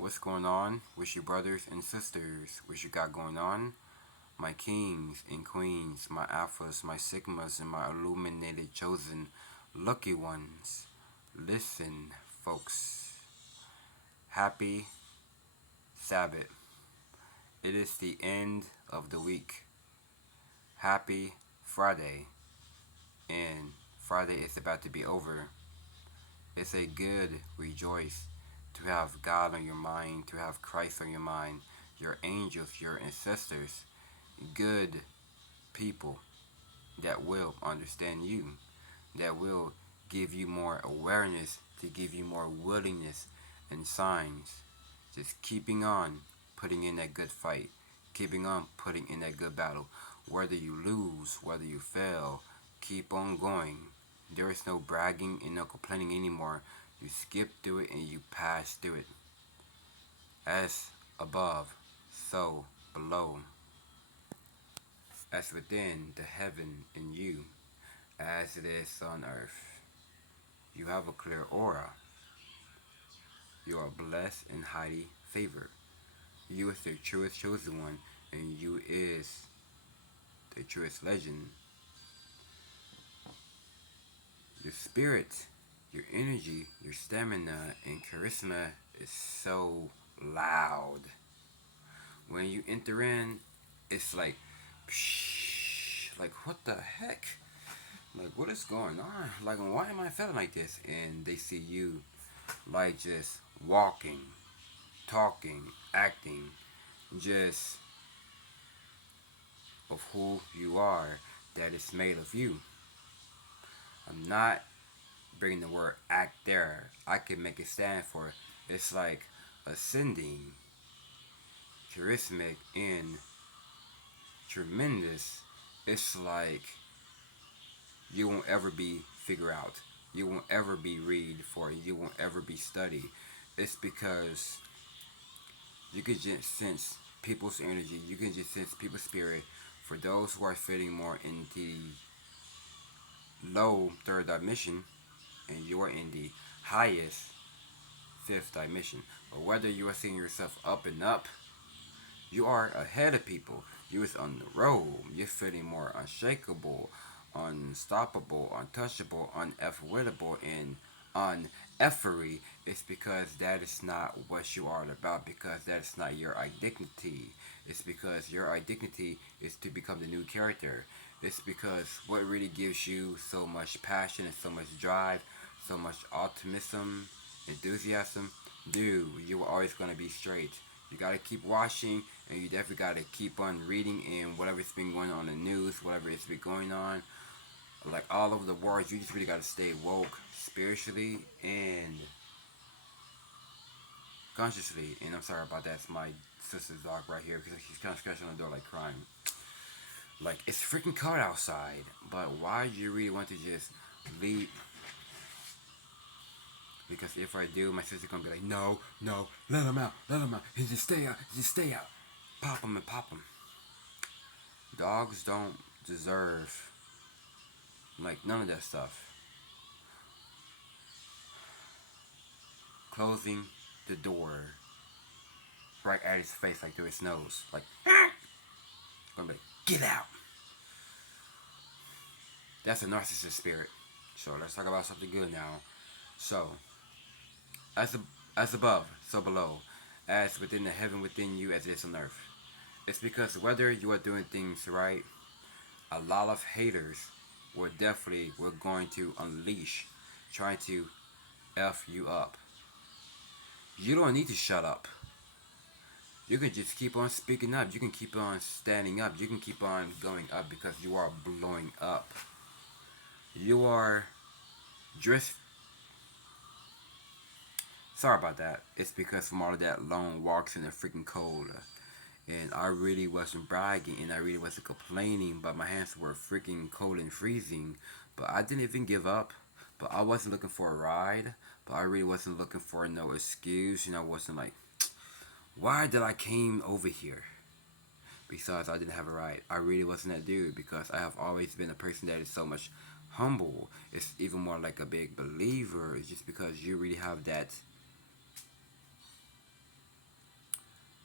What's going on with you brothers and sisters? What you got going on? My kings and queens, my alphas, my sigmas, and my illuminated chosen lucky ones. Listen, folks. Happy Sabbath. It is the end of the week. Happy Friday. And Friday is about to be over. It's a good rejoice to have God on your mind, to have Christ on your mind, your angels, your ancestors, good people that will understand you, that will give you more awareness, to give you more willingness and signs. Just keeping on putting in that good fight, keeping on putting in that good battle. Whether you lose, whether you fail, keep on going. There is no bragging and no complaining anymore. You skip through it and you pass through it. As above, so below. As within the heaven in you, as it is on earth. You have a clear aura. You are blessed and highly favored. You is the truest chosen one, and you is the truest legend. Your spirit, your energy, your stamina, and charisma is so loud. When you enter in, it's like, psh, like what the heck? Like what is going on? Like why am I feeling like this? And they see you like just walking, talking, acting, just of who you are that is made of you. I'm not bringing the word act there. I can make it stand for it's like ascending, charismatic, and tremendous. It's like you won't ever be figure out. You won't ever be read for. You won't ever be studied. It's because you can just sense people's energy. You can just sense people's spirit. For those who are fitting more in the low third dimension, and you are in the highest fifth dimension. But whether you are seeing yourself up and up, you are ahead of people. You is on the road. You're feeling more unshakable, unstoppable, untouchable, uneffable, and uneffery. It's because that is not what you are about, because that is not your identity. It's because your identity is to become the new character. It's because what really gives you so much passion and so much drive, so much optimism, enthusiasm, dude, you are always going to be straight. You gotta keep watching, and you definitely gotta keep on reading and whatever's been going on in the news, whatever it's been going on, like all over the world. You just really gotta stay woke spiritually and consciously. And I'm sorry about that. It's my sister's dog right here because he's kind of scratching on the door like crying. Like it's freaking cold outside, but why do you really want to just leave? Because if I do, my sister's gonna be like, no, no, let him out, let him out. He just stay out, just stay out. Pop him and pop him. Dogs don't deserve like none of that stuff. Closing the door right at his face, like through his nose, like gonna be like, get out. That's a narcissist spirit. So let's talk about something good now. So as a, as above, so below, as within the heaven within you, as it is on earth. It's because whether you are doing things right, a lot of haters will definitely we're going to unleash, trying to f you up. You don't need to shut up. You can just keep on speaking up. You can keep on standing up. You can keep on going up because you are blowing up. You are just sorry about that. It's because from all of that long walks in the freaking cold. And I really wasn't bragging and I really wasn't complaining, but my hands were freaking cold and freezing. But I didn't even give up. But I wasn't looking for a ride. But I really wasn't looking for no excuse. I wasn't like, why did I came over here? Besides, I didn't have a ride. I really wasn't that dude because I have always been a person that is so much humble. It's even more like a big believer. It's just because you really have that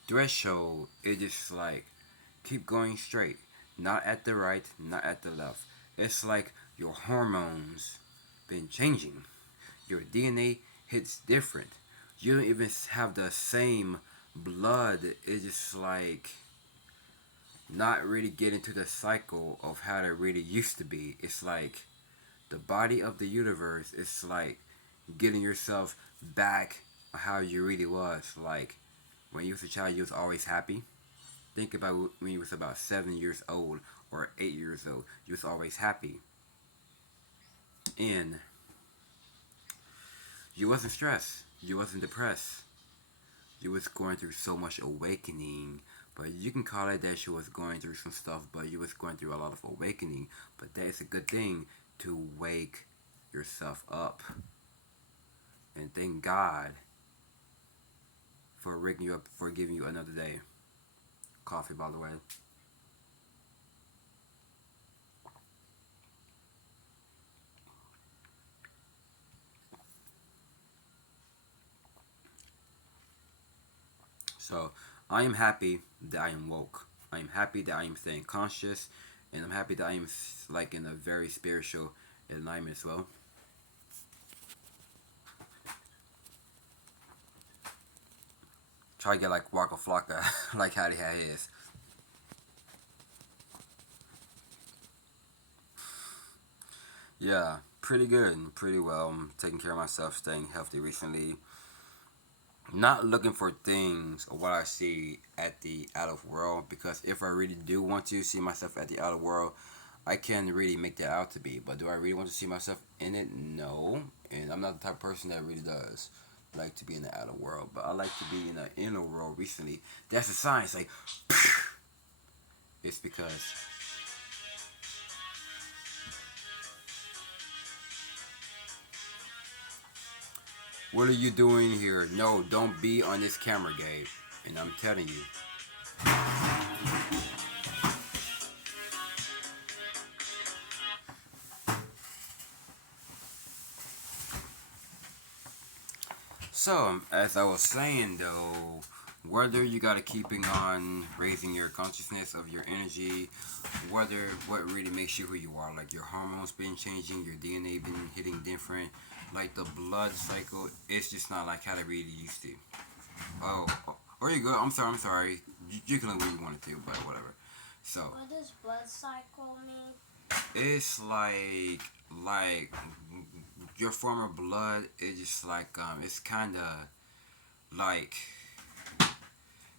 threshold is just like keep going straight, not at the right, not at the left. It's like your hormones been changing. Your DNA hits different. You don't even have the same blood. It's just like not really getting to the cycle of how it really used to be. It's like the body of the universe is like getting yourself back how you really was. Like when you was a child, you was always happy. Think about when you was about 7 years old or 8 years old. You was always happy, and you wasn't stressed. You wasn't depressed. You was going through so much awakening. But you can call it that you was going through some stuff, but you was going through a lot of awakening. But that is a good thing to wake yourself up. And thank God for waking you up, for giving you another day. Coffee, by the way. So I am happy that I am woke. I am happy that I am staying conscious, and I'm happy that I am like in a very spiritual alignment as well. Try to get like Waka Flocka, like how he had his. Yeah, pretty good, pretty well. I'm taking care of myself, staying healthy recently. Not looking for things or what I see at the outer world, because if I really do want to see myself at the outer world, I can really make that out to be. But do I really want to see myself in it? No. And I'm not the type of person that really does like to be in the outer world. But I like to be in the inner world recently. That's the science. Like, it's because what are you doing here? No, don't be on this camera, Gabe. And I'm telling you. So, as I was saying though, whether you gotta keeping on raising your consciousness of your energy, whether what really makes you who you are, like your hormones been changing, your DNA been hitting different, like the blood cycle, it's just not like how they really used to. Oh, or you go. I'm sorry. You can look when you wanted to, but whatever. So what does blood cycle mean? it's like your former blood. It's just like it's kind of like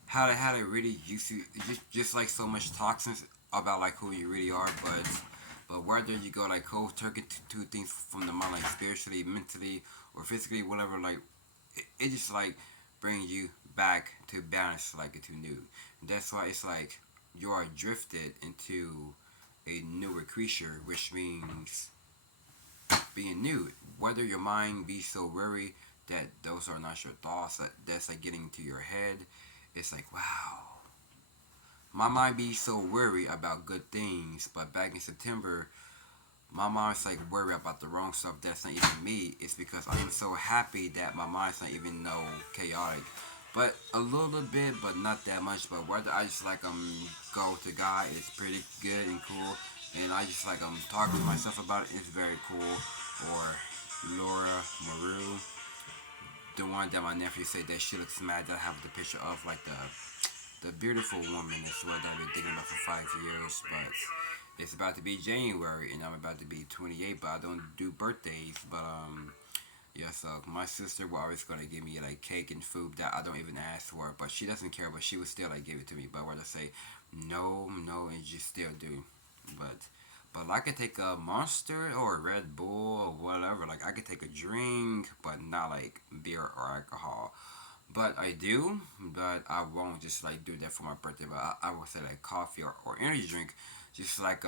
how they really used to, just like so much toxins about like who you really are, but whether you go like cold turkey to things from the mind, like spiritually, mentally, or physically, whatever, like it just like brings you back to balance, like into new. That's why it's like you are drifted into a newer creature, which means being new. Whether your mind be so weary that those are not your thoughts, that's like getting into your head, it's like wow. My mind be so worried about good things, but back in September, my mind's like worried about the wrong stuff that's not even me. It's because I am so happy that my mind's not even no chaotic. But a little bit, but not that much. But whether I just like go to God, it's pretty good and cool. And I just like talking to myself about it, it's very cool. Or Laura Maru, the one that my nephew said that she looks mad that I have the picture of, like the beautiful woman is what I've been thinking about for 5 years. But it's about to be January and I'm about to be 28, but I don't do birthdays. But yeah, so my sister was always gonna give me like cake and food that I don't even ask for, but she doesn't care, but she would still like give it to me. But whether I say no, no, and she still do. But I could take a Monster or a Red Bull or whatever. Like I could take a drink, but not like beer or alcohol. But I do, but I won't just like do that for my birthday. But I would say like coffee or energy drink, just like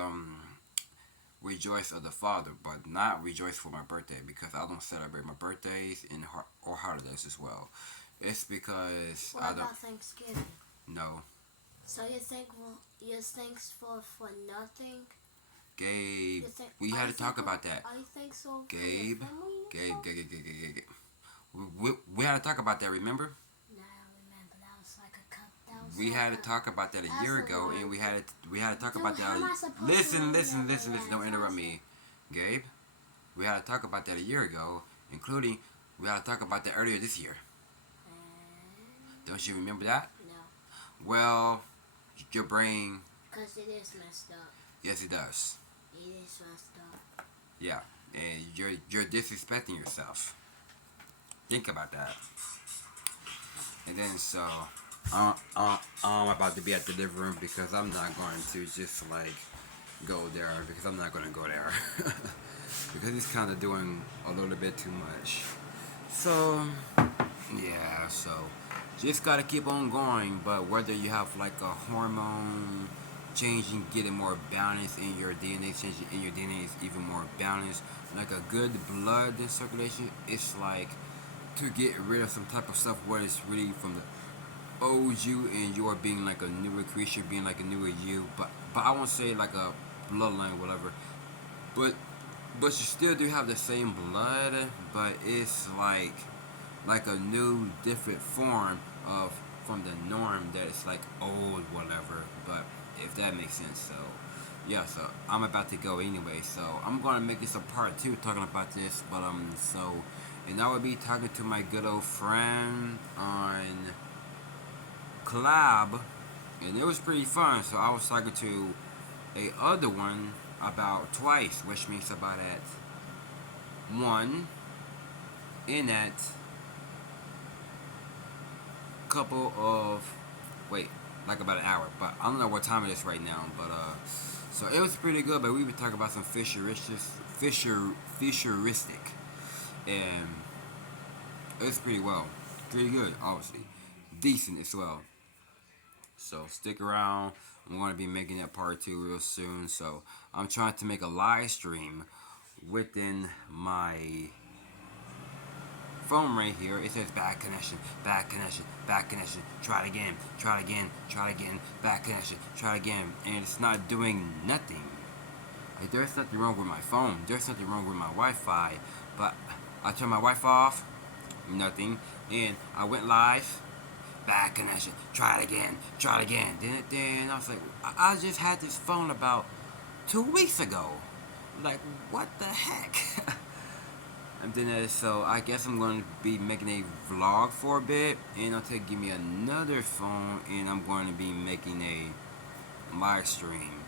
rejoice of the Father, but not rejoice for my birthday because I don't celebrate my birthdays and or holidays as well. It's because what I don't. about Thanksgiving? No, So you're thankful for nothing? Gabe, You think, we had to talk about that. I think so. Gabe, Gabe, Gabe. Gabe, Gabe, Gabe, Gabe, Gabe. We had to talk about that. Remember? Now I remember that was like a cup. That we had to talk about that a year ago, and we had to talk about How am I that. supposed Listen, to listen, know listen, listen. Don't interrupt me, Gabe. We had to talk about that a year ago, including we had to talk about that earlier this year. Don't you remember that? No. Well, your brain. Because it is messed up. Yes, it does. It is messed up. Yeah, and you're disrespecting yourself. Think about that. And then so, I'm about to be at the living room because I'm not going to just like go there because I'm not going to go there because he's kind of doing a little bit too much. So yeah, so just gotta keep on going. But whether you have like a hormone changing, getting more balance in your DNA, changing in your DNA is even more balanced. Like a good blood circulation, it's like to get rid of some type of stuff where it's really from the old you and you are being like a newer creature, being like a newer you. But I won't say like a bloodline or whatever. But you still do have the same blood, but it's like a new different form of from the norm that it's like old whatever. But if that makes sense, so yeah, so I'm about to go anyway, so I'm gonna make this a part 2 talking about this, but so, and I will be talking to my good old friend on collab, and it was pretty fun. So I was talking to a other one about twice, which means about at one in that couple of like about an hour, but I don't know what time it is right now, but so it was pretty good. But we were talking about some futuristic, and it was pretty good, obviously, decent as well. So stick around. I'm going to be making that part 2 real soon. So I'm trying to make a live stream within my phone right here. It says bad connection, bad connection, bad connection. Try it again, try it again, try it again. Bad connection, try it again, and it's not doing nothing. Like, there's nothing wrong with my phone. There's nothing wrong with my Wi-Fi. But I turned my Wi-Fi off, nothing, and I went live. Bad connection. Try it again. Try it again. Then I was like, I just had this phone about 2 weeks ago. Like, what the heck? And then so I guess I'm going to be making a vlog for a bit, and I'll give me another phone, and I'm going to be making a live stream.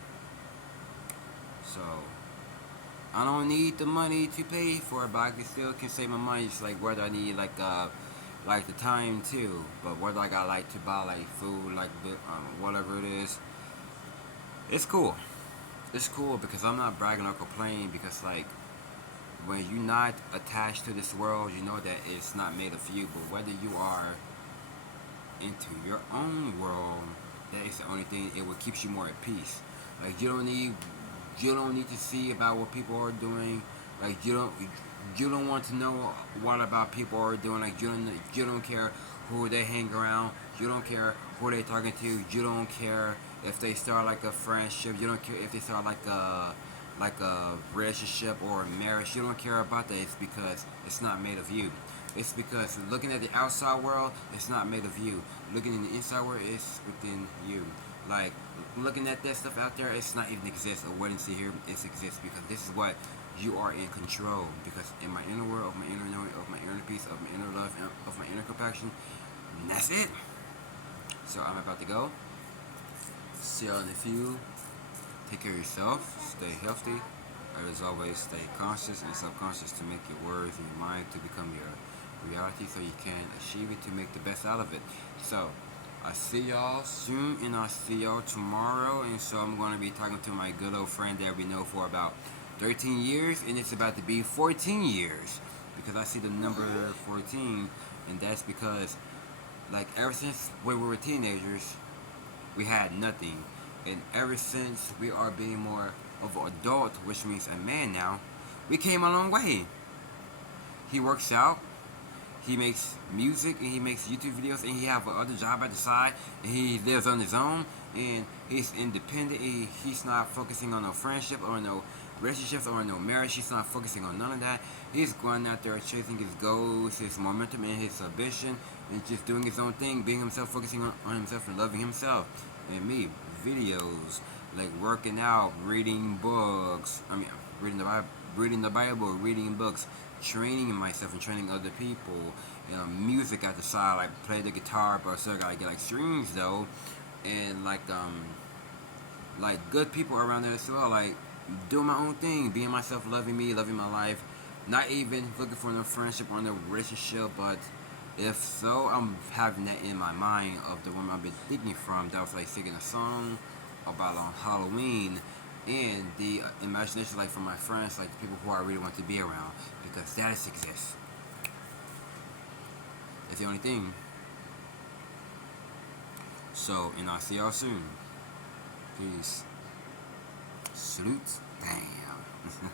So I don't need the money to pay for it, but I still can save my money. Just like whether I need like the time too, but whether I got like to buy like food, like whatever it is, it's cool. It's cool because I'm not bragging or complaining, because like when you're not attached to this world, you know that it's not made of you. But whether you are into your own world, that is the only thing. It will keep you more at peace. Like you don't need to see about what people are doing. Like you don't want to know what about people are doing. Like you don't care who they hang around. You don't care who they talking to. You don't care if they start like a friendship. You don't care if they start like a relationship or a marriage. You don't care about that. It's because it's not made of you. It's because looking at the outside world, it's not made of you. Looking in the inside world, it's within you. Like looking at that stuff out there, it's not even exist. Or waiting to hear it exists, because this is what you are in control. Because in my inner world, of my inner knowing, of my inner peace, of my inner love, of my inner compassion, and that's it. So I'm about to go. See y'all in a few. Take care of yourself. Stay healthy. And as always, stay conscious and subconscious to make your words and your mind to become your reality, so you can achieve it, to make the best out of it. So I see y'all soon, and I'll see y'all tomorrow. And so I'm going to be talking to my good old friend that we know for about 13 years, and it's about to be 14 years, because I see the number 14, and that's because like ever since we were teenagers, we had nothing, and ever since we are being more of an adult, which means a man now, we came a long way. He works out, he makes music, and he makes YouTube videos, and he have another job at the side, and he lives on his own, and he's independent. He's not focusing on no friendship or no relationships or no marriage. He's not focusing on none of that. He's going out there chasing his goals, his momentum, and his ambition, and just doing his own thing, being himself, focusing on himself and loving himself. And me, videos, like working out, reading books. I mean, reading the Bible, reading books, training myself and training other people. Music at the side, like play the guitar, but still gotta get like strings though, and like good people around there as well. Like doing my own thing, being myself, loving me, loving my life. Not even looking for no friendship or no relationship, but if so, I'm having that in my mind of the woman I've been thinking from that was like singing a song about on Halloween, and the imagination like from my friends, like the people who I really want to be around, because that exists. That's the only thing. So, and I'll see y'all soon. Peace. Salute. Damn.